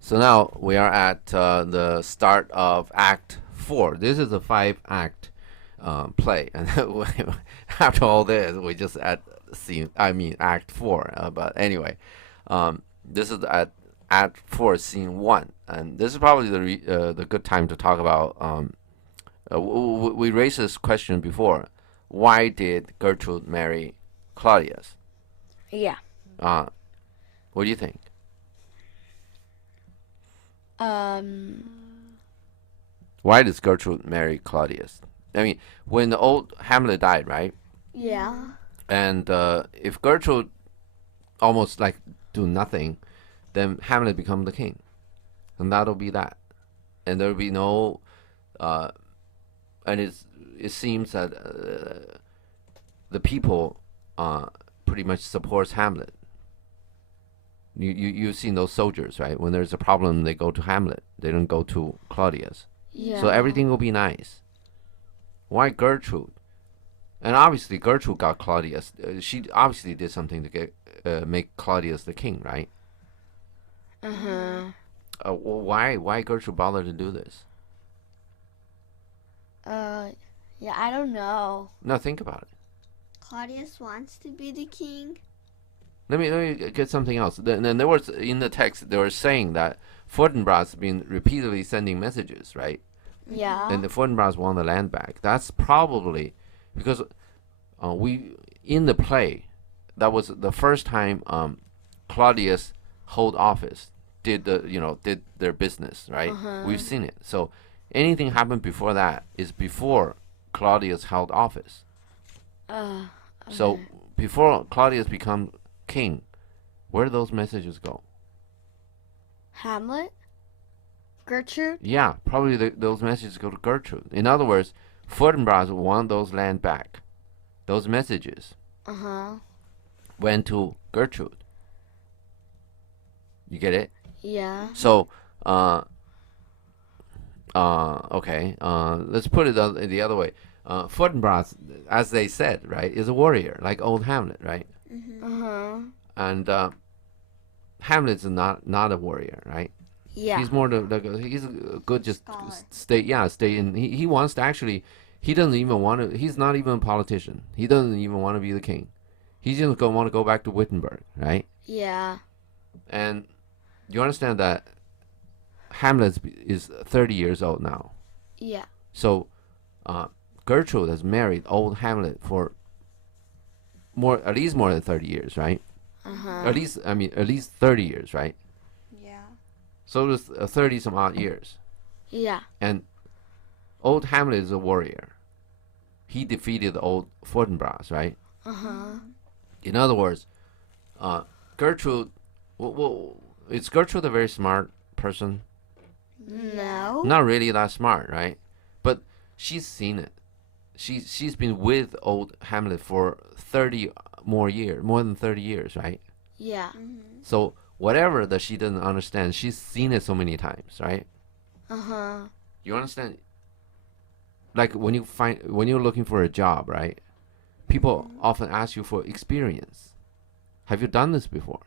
So now we are at the start of Act 4. This is a 5 act play, and after all this, we just at scene. I mean Act 4. But anyway, this is at Act 4, Scene 1, and this is probably the good time to talk about. We raised this question before. Why did Gertrude marry Claudius? Yeah. What do you think? Why does Gertrude marry Claudius? I mean, when the old Hamlet died, right? Yeah. And if Gertrude almost like do nothing, then Hamlet become the king, and that'll be that, and there'll be no, and it seems that the people pretty much supports Hamlet. You've seen those soldiers, right? When there's a problem, they go to Hamlet. They don't go to Claudius. Yeah. So everything will be nice. Why Gertrude? And obviously Gertrude got Claudius. She obviously did something to get make Claudius the king, right? Well, why Gertrude bother to do this? Yeah, I don't know. No, think about it. Claudius wants to be the king. Let me get something else. Then there was in the text they were saying that Fortinbras been repeatedly sending messages, right? Yeah. And the Fortinbras want the land back. That's probably because we in the play that was the first time Claudius hold office, did their business, right? We've seen it. So anything happened before that is before Claudius held office. So before Claudius become king, where do those messages go? Hamlet? Gertrude? Yeah, probably those messages go to Gertrude. In other words, Fortinbras want those land back. Those messages went to Gertrude. You get it? Yeah. So, okay. Let's put it the other way. Fortinbras, as they said, right, is a warrior, like old Hamlet, right? And Hamlet's not a warrior, right? Yeah. He's more he's a good just stay in. He wants to actually. He doesn't even want to. He's not even a politician. He doesn't even want to be the king. He's just gonna want to go back to Wittenberg, right? Yeah. And you understand that Hamlet is 30 years old now. Yeah. So Gertrude has married old Hamlet for at least more than 30 years, right? At least 30 years, right? Yeah. So it was 30 some odd years. Yeah. And old Hamlet is a warrior. He defeated old Fortinbras, right? In other words, Gertrude, is Gertrude a very smart person? No. Not really that smart, right? But she's seen it. She's been with old Hamlet for 30 more than 30 years, right? Yeah. So whatever that she doesn't understand, she's seen it so many times, right? You understand? Like when you're looking for a job, right? People often ask you for experience. Have you done this before?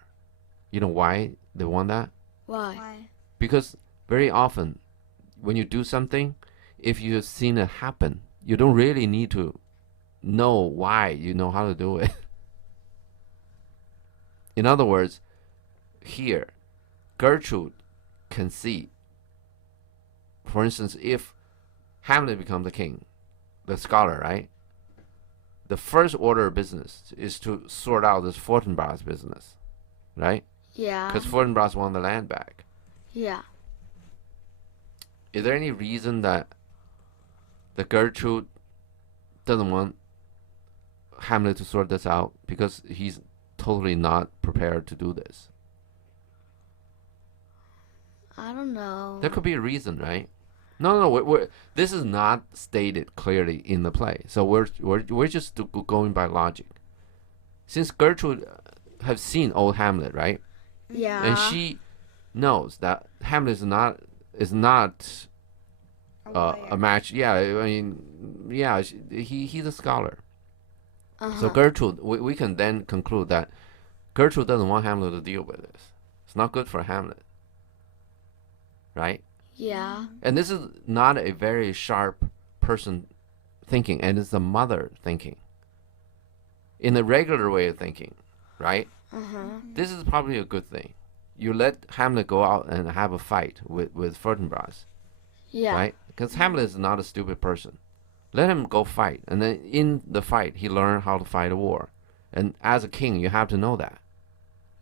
You know why they want that? Why? Because very often when you do something, if you've seen it happen, you don't really need to know why you know how to do it. In other words, here, Gertrude can see, for instance, if Hamlet becomes the king, the scholar, right? The first order of business is to sort out this Fortinbras business, right? Yeah. Because Fortinbras want the land back. Yeah. Is there any reason that the Gertrude doesn't want Hamlet to sort this out because he's totally not prepared to do this? I don't know. There could be a reason, right? No. This is not stated clearly in the play, so we're just going by logic. Since Gertrude have seen old Hamlet, right? Yeah. And she knows that Hamlet is not a match. Yeah, I mean, yeah, he's a scholar. So Gertrude, we can then conclude that Gertrude doesn't want Hamlet to deal with this. It's not good for Hamlet. right? Yeah. And this is not a very sharp person thinking, and it's a mother thinking. In the regular way of thinking, right? This is probably a good thing. You let Hamlet go out and have a fight with Fortinbras, Yeah. right? Because Hamlet is not a stupid person. Let him go fight, and then in the fight, he learned how to fight a war. And as a king, you have to know that,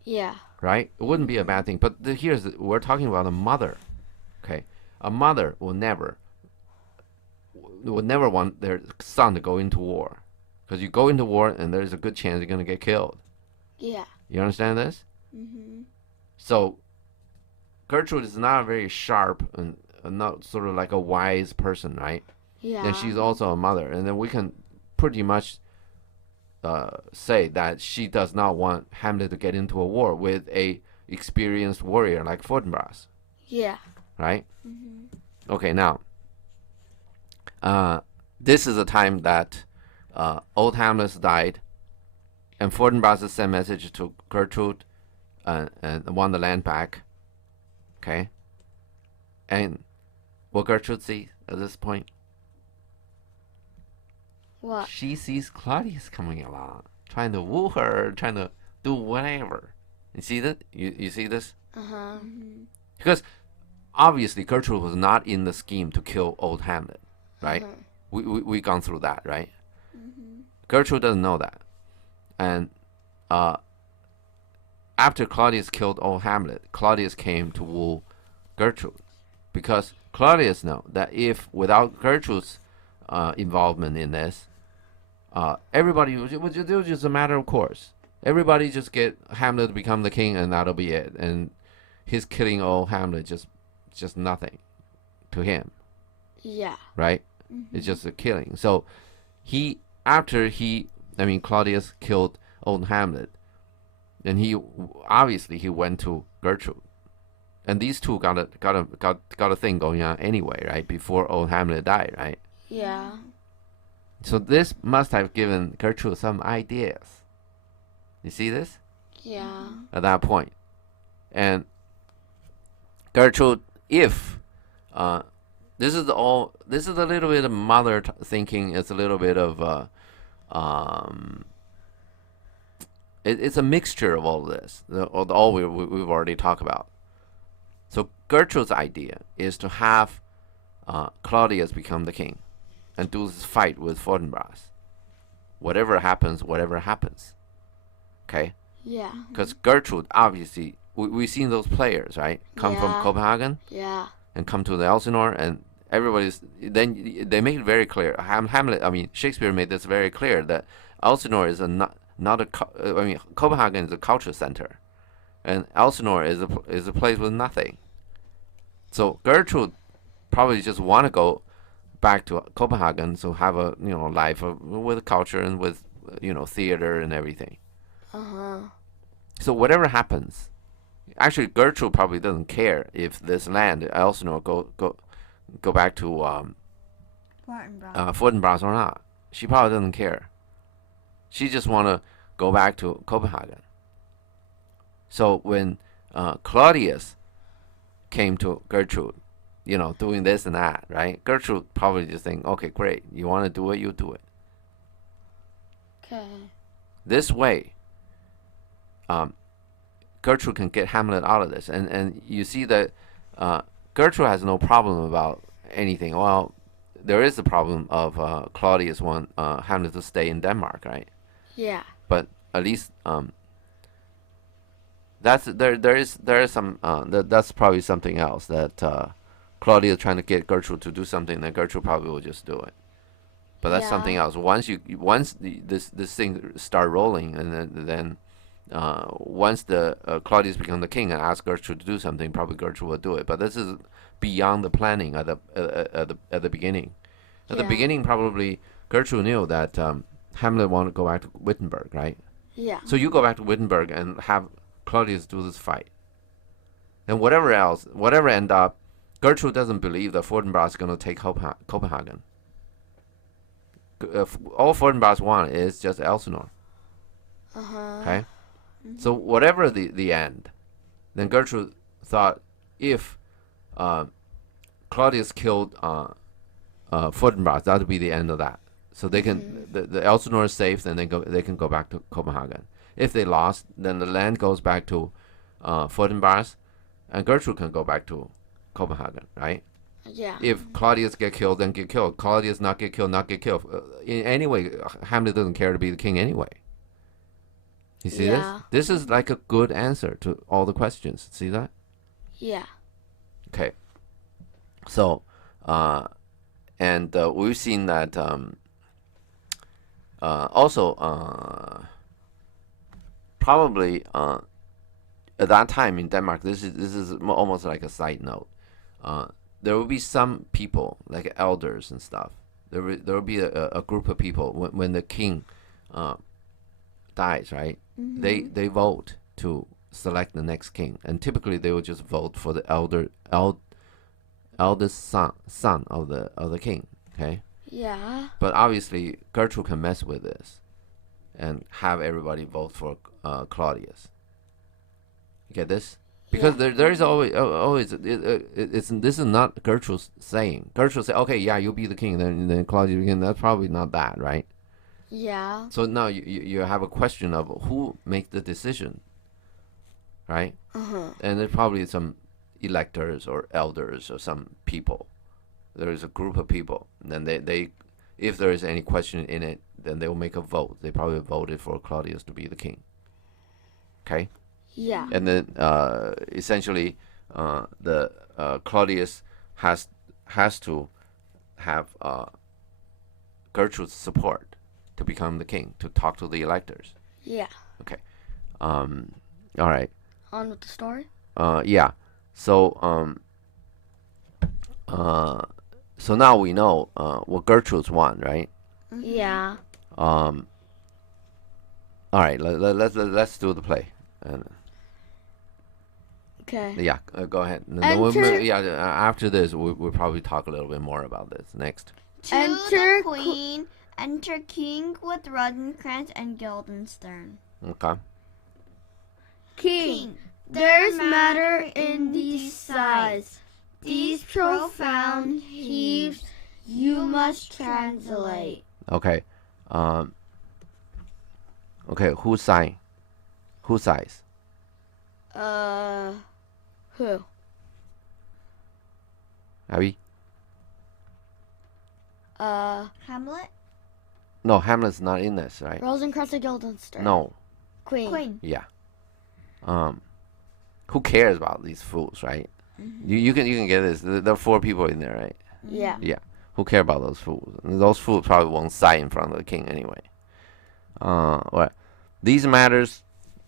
Yeah. right? It wouldn't be a bad thing. But we're talking about a mother, okay? A mother will never want their son to go into war, because you go into war and there's a good chance you're going to get killed. Yeah. You understand this? Mm-hmm. So Gertrude is not very sharp and not sort of like a wise person, right? Yeah. And she's also a mother, and then we can pretty much say that she does not want Hamlet to get into a war with a experienced warrior like Fortinbras, Yeah. right? Mm-hmm. Okay, now this is the time that old Hamlet died, and Fortinbras sent message to Gertrude and want the land back. Okay, and what Gertrude sees at this point, What? she sees Claudius coming along, trying to woo her, trying to do whatever. You see that? You see this? Mm-hmm. Because obviously Gertrude was not in the scheme to kill old Hamlet, right? We gone through that, right? Mm-hmm. Gertrude doesn't know that, and after Claudius killed old Hamlet, Claudius came to woo Gertrude, because Claudius know that if without Gertrude's involvement in this, everybody it was just a matter of course. Everybody just get Hamlet to become the king, and that'll be it. And his killing old Hamlet just nothing to him, Yeah. right? It's just a killing. So Claudius killed old Hamlet, and he went to Gertrude, and these two got a thing going on anyway, right? Before old Hamlet died, right? Yeah. So this must have given Gertrude some ideas. You see this Yeah. at that point, and Gertrude, if this is a little bit of mother thinking. It's a little bit of it's a mixture of all this. All we've already talked about. So Gertrude's idea is to have Claudius become the king, and do this fight with Fortinbras. Whatever happens. Okay, Yeah. because Gertrude obviously we've seen those players, right? Come from Yeah. Copenhagen Yeah. and come to the Elsinore, and then they make it very clear. Shakespeare made this very clear that Elsinore is Copenhagen is a culture center, and Elsinore is a place with nothing. So Gertrude probably just want to go back to Copenhagen to have a life with culture and with theater and everything. So whatever happens, actually Gertrude probably doesn't care if this land Elsinore go back to Fortinbras or not. She probably doesn't care. She just want to go back to Copenhagen. So when Claudius came to Gertrude, doing this and that, right? Gertrude probably just think, okay, great. You want to do it, you do it. Okay. This way, Gertrude can get Hamlet out of this. And you see that Gertrude has no problem about anything. Well, there is a problem of Claudius want Hamlet to stay in Denmark, right? Yeah. But at least that's probably something else that Claudius trying to get Gertrude to do something, then Gertrude probably will just do it. But that's something else. Once this thing start rolling, and then once the Claudius become the king and ask Gertrude to do something, probably Gertrude will do it. But this is beyond the planning at the beginning. At the beginning, probably Gertrude knew that Hamlet wanted to go back to Wittenberg, right? Yeah. So you go back to Wittenberg and have Claudius do this fight. And whatever end up, Gertrude doesn't believe that Fortinbras is going to take Copenhagen. All Fortinbras want is just Elsinore. Okay? So whatever the end, then Gertrude thought, if Claudius killed Fortinbras. That would be the end of that. So they can the Elsinore is safe, then they can go back to Copenhagen. If they lost, then the land goes back to Fortinbras, and Gertrude can go back to Copenhagen, right? Yeah. If Claudius get killed, then get killed. Claudius not get killed, not get killed. In any way, Hamlet doesn't care to be the king anyway. You see Yeah. this? This is like a good answer to all the questions. See that? Yeah. Okay. So, and we've seen that also probably at that time in Denmark, this is almost like a side note. There will be some people like elders and stuff. There will be a group of people when the king dies, right? They vote to select the next king, and typically they will just vote for the eldest son of the king. Okay. Yeah. But obviously, Gertrude can mess with this and have everybody vote for Claudius. You get this? Because there is always this is not Gertrude's saying. Gertrude say, okay, yeah, you'll be the king, then Claudius again. That's probably not that, right? Yeah. So now you have a question of who makes the decision, right? And there's probably some electors or elders or some people. There is a group of people, and then they if there is any question in it, then they will make a vote. They probably voted for Claudius to be the king. Okay. Yeah. And then essentially the Claudius has to have Gertrude's support to become the king, to talk to the electors. Yeah. Okay. All right. On with the story. Yeah. So so now we know what Gertrude's want, right? Yeah. All right. Let's do the play. And Okay. yeah, go ahead. And Enter- after this, we'll probably talk a little bit more about this next. To Enter the queen, enter king with Rosencrantz and Guildenstern. Okay. King, there's matter in these sighs, these profound heaves you must translate. Okay. Okay. Whose sign? Whose size? Who? Abby? Hamlet? No, Hamlet's not in this, right? Rosencrantz and Guildenstern. No. Queen. Queen. Yeah. Who cares about these fools, right? You can get this. There are 4 people in there, right? Yeah. Yeah. Who care about those fools? And those fools probably won't sigh in front of the king anyway. What? These matters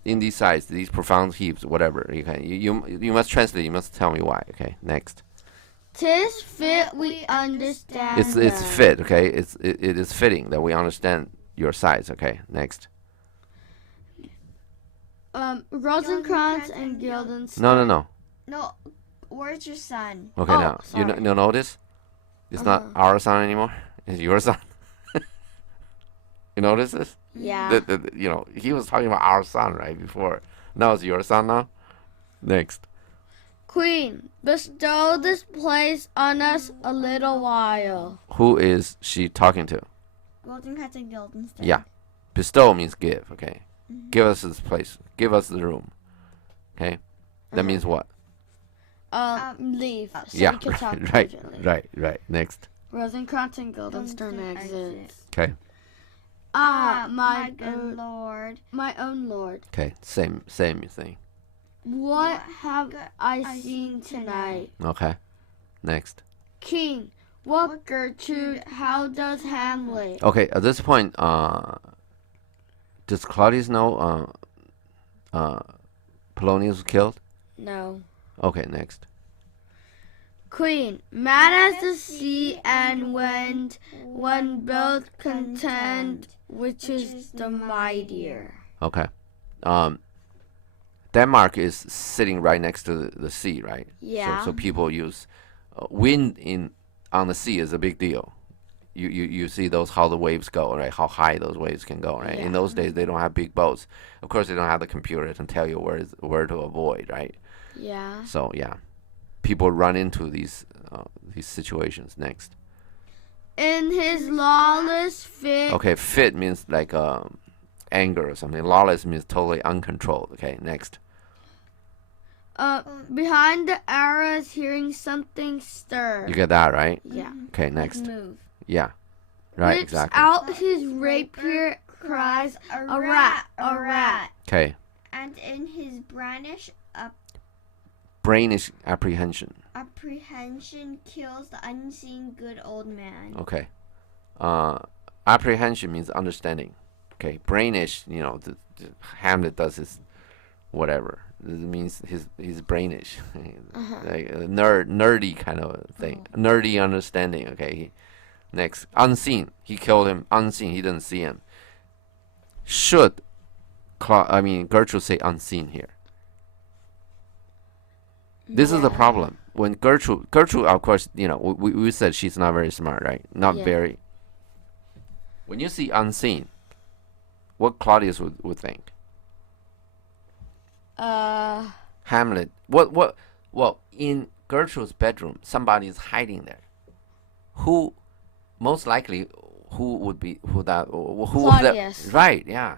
in these sides, these profound heaps, whatever. You must translate. You must tell me why. Okay. Next. 'Tis fit we understand. It's them. fit. Okay. It is fitting that we understand your sides. Okay. Next. Rosencrantz and Guildenstern. No. No, where's your son? Okay. Oh, Now sorry. you notice. It's not our son anymore. It's your son. You notice this? Yeah. He was talking about our son right before. Now it's your son now. Next. Queen, bestow this place on us a little while. Who is she talking to? Rosencrantz and Guildenstern. Yeah. Bestow means give. Okay. Give us this place. Give us the room. Okay. That means what? Leave. So Yeah. we can talk Right. privately. Right. Next. Rosencrantz and Guildenstern Guildenstern exits. Okay. My good lord. my own lord, Okay. Same thing. what have I seen tonight? Okay. Next. King, what Gertrude, how does Hamlet? Okay. At this point, does Claudius know Polonius was killed? No. Okay. Next. Queen, mad as the sea and wind, when both contend, which is the mightier. Okay. Denmark is sitting right next to the sea, right? Yeah. So people use wind on the sea is a big deal. You see how the waves go, right? How high those waves can go, right? Yeah. In those days, they don't have big boats. Of course, they don't have the computer to tell you where to avoid, right? Yeah. So yeah. people run into these situations. Next. In his lawless fit. Okay, fit means like anger or something. Lawless means totally uncontrolled. Okay, next. Behind the arras, hearing something stir. You get that, right? Yeah. Okay, next. Move. Yeah. Right, Whips exactly. out his rapier, cries, a rat, a rat. Okay. And in his Brainish apprehension. apprehension kills the unseen good old man. Okay. Apprehension means understanding. Okay. Brainish, the Hamlet does his whatever. It means he's brainish. Like a nerdy kind of thing. Nerdy understanding. Okay. Next. Unseen. He killed him unseen. He didn't see him. Should Gertrude say unseen here? This is the problem. When Gertrude, of course, we said she's not very smart, right? Not very. When you see unseen, what Claudius would think? Hamlet. Well, in Gertrude's bedroom, somebody is hiding there. Who, most likely, Claudius. Right, yeah.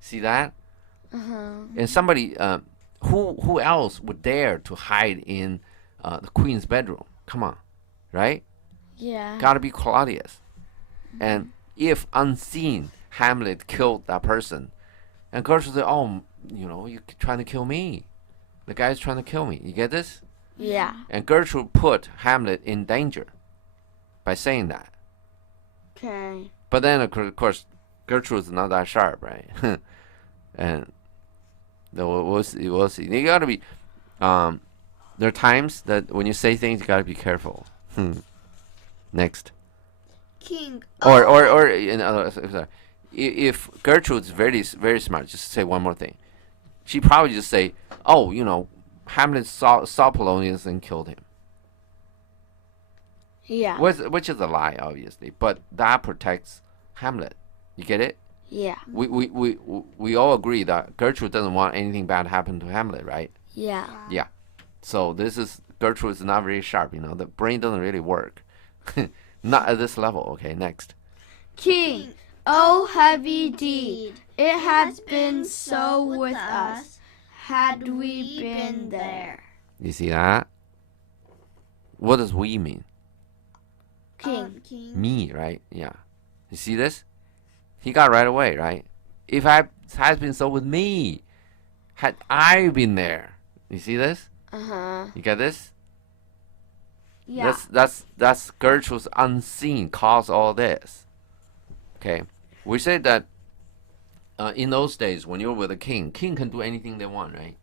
See that? And somebody, who else would dare to hide in the queen's bedroom? Come on, right? Yeah. Gotta be Claudius. And if unseen, Hamlet killed that person, and Gertrude said, "Oh, you're trying to kill me. The guy's trying to kill me." You get this? Yeah. And Gertrude put Hamlet in danger by saying that. Okay. But then, of course, Gertrude's not that sharp, right? And we'll see. You gotta be. There are times that when you say things, you gotta be careful. Next. King. Or if Gertrude's very very smart, just say one more thing. She probably just say, "Oh, Hamlet saw Polonius and killed him." Yeah. Which is a lie, obviously, but that protects Hamlet. You get it? Yeah. We all agree that Gertrude doesn't want anything bad to happen to Hamlet, right? Yeah. Yeah. So Gertrude is not very sharp. The brain doesn't really work. Not at this level. Okay, next. King, oh heavy deed, it had been so with us, had we been there. You see that? What does we mean? King. Me, right? Yeah. You see this? He got right away, right? If it has been so with me, had I been there. You see this? You get this? Yeah. That's Gertrude's unseen caused all this. Okay. We said that in those days when you're with a king can do anything they want, right?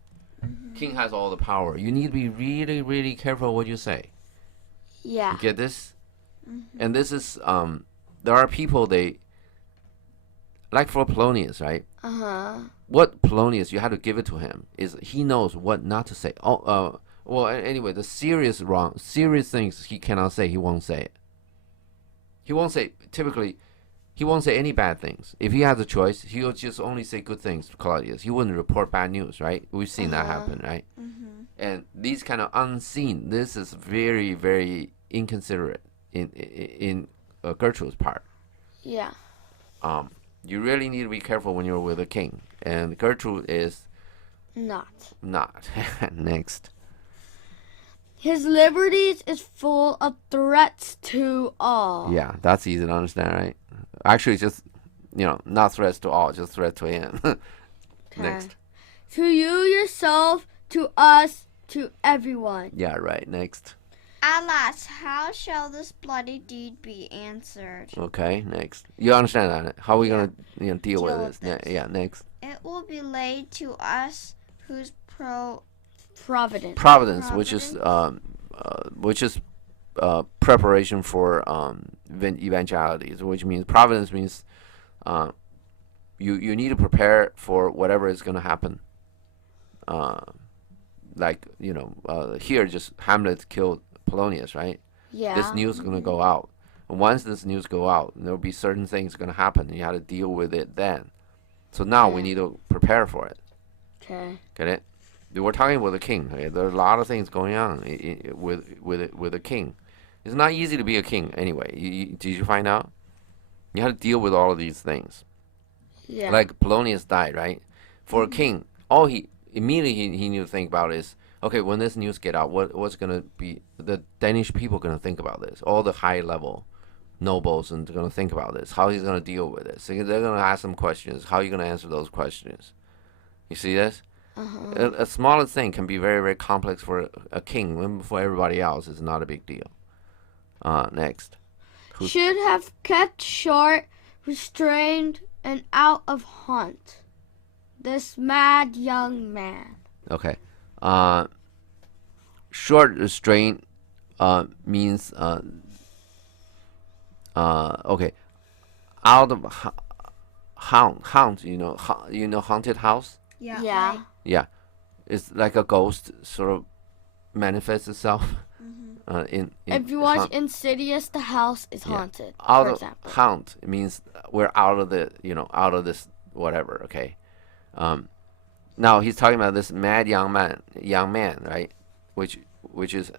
King has all the power. You need to be really, really careful what you say. Yeah. You get this? And this is there are people like for Polonius, right? What Polonius, you have to give it to him, is he knows what not to say. Well, anyway, the serious things he cannot say, he won't say it. He won't say any bad things. If he has a choice, he'll just only say good things to Claudius. He wouldn't report bad news, right? We've seen that happen, right? And these kind of unseen, this is very, very inconsiderate in Gertrude's part. Yeah. You really need to be careful when you're with a king. And Gertrude is Not. Next. His liberties is full of threats to all. Yeah, that's easy to understand, right? Actually, just, not threats to all, just threats to him. Next. To you yourself, to us, to everyone. Yeah, right. Next. Alas, how shall this bloody deed be answered? Okay, next. You understand that? How are we going to deal with this? Yeah, next. It will be laid to us whose Providence. Which is preparation for evangelities, which means providence means you need to prepare for whatever is going to happen. Here just Hamlet killed Polonius, right? Yeah. This news is going to go out. And once this news go out, there'll be certain things going to happen, and you have to deal with it then. So now we need to prepare for it. Okay. Get it? We're talking with a king. Okay? There are a lot of things going on with a king. It's not easy to be a king anyway. Did you find out? You have to deal with all of these things. Yeah. Like Polonius died, right? For a king, all he immediately he knew to think about is, okay, when this news get out, what's gonna be the Danish people gonna think about this? All the high level nobles and gonna think about this. How he's gonna deal with it? So they're gonna ask some questions. How are you gonna answer those questions? You see this? A smallest thing can be very, very complex for a king. When for everybody else, it's not a big deal. Next. Should have kept short, restrained, and out of hunt. This mad young man. Okay. Short restraint means okay. Out of haunt. You know haunted house. Yeah. Yeah, it's like a ghost sort of manifests itself. If you watch Insidious, the house is haunted. Out For of example. haunt, it means we're out of the out of this whatever. Okay. Now he's talking about this mad young man, right? Which is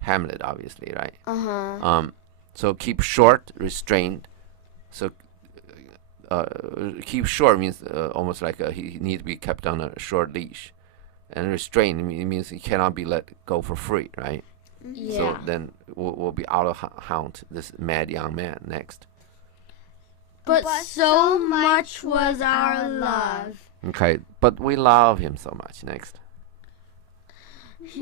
Hamlet, obviously, right? So keep short, restrained. So keep short means almost like he needs to be kept on a short leash, and restrained it means he cannot be let go for free, right? Yeah. So then we'll be out of haunt. This mad young man next. But so much was our love. Okay, but we love him so much. Next.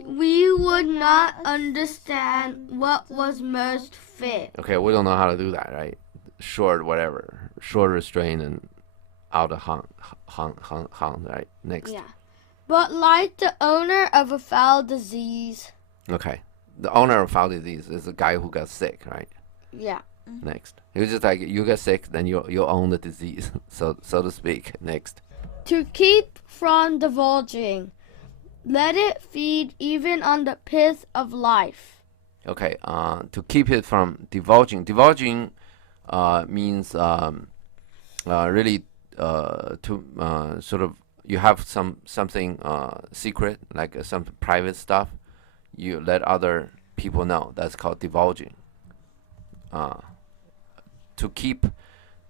We would not understand what was most fit. Okay, we don't know how to do that, right? Short, whatever. Short restraint and out of haunt, right? Next. Yeah. But like the owner of a foul disease. Okay. The owner of foul disease is the guy who got sick, right? Yeah. Next. He was just like, you get sick, then you own the disease, so to speak. Next. To keep from divulging, let it feed even on the pith of life. Okay. To keep it from divulging. Divulging means really to sort of you have something secret, like some private stuff. You let other people know. That's called divulging. To keep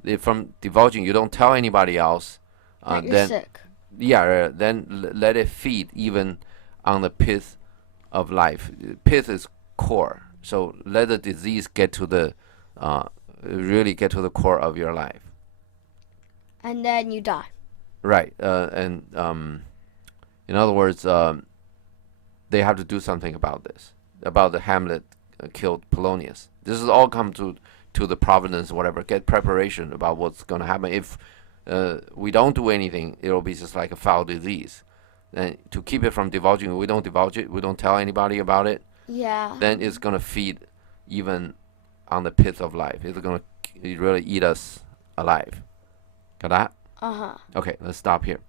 it from divulging, you don't tell anybody else. That you're Then sick. yeah, then let it feed even on the pith of life. Pith is core, so let the disease get to the really get to the core of your life. And then you die. Right, and in other words, they have to do something about this, about the Hamlet killed Polonius. This is all come to the providence, whatever. Get preparation about what's going to happen. If we don't do anything, it'll be just like a foul disease. And to keep it from divulging, we don't divulge it. We don't tell anybody about it. Yeah. Then it's going to feed even on the pith of life. It's going to really eat us alive. Got that? Uh-huh. Okay, let's stop here.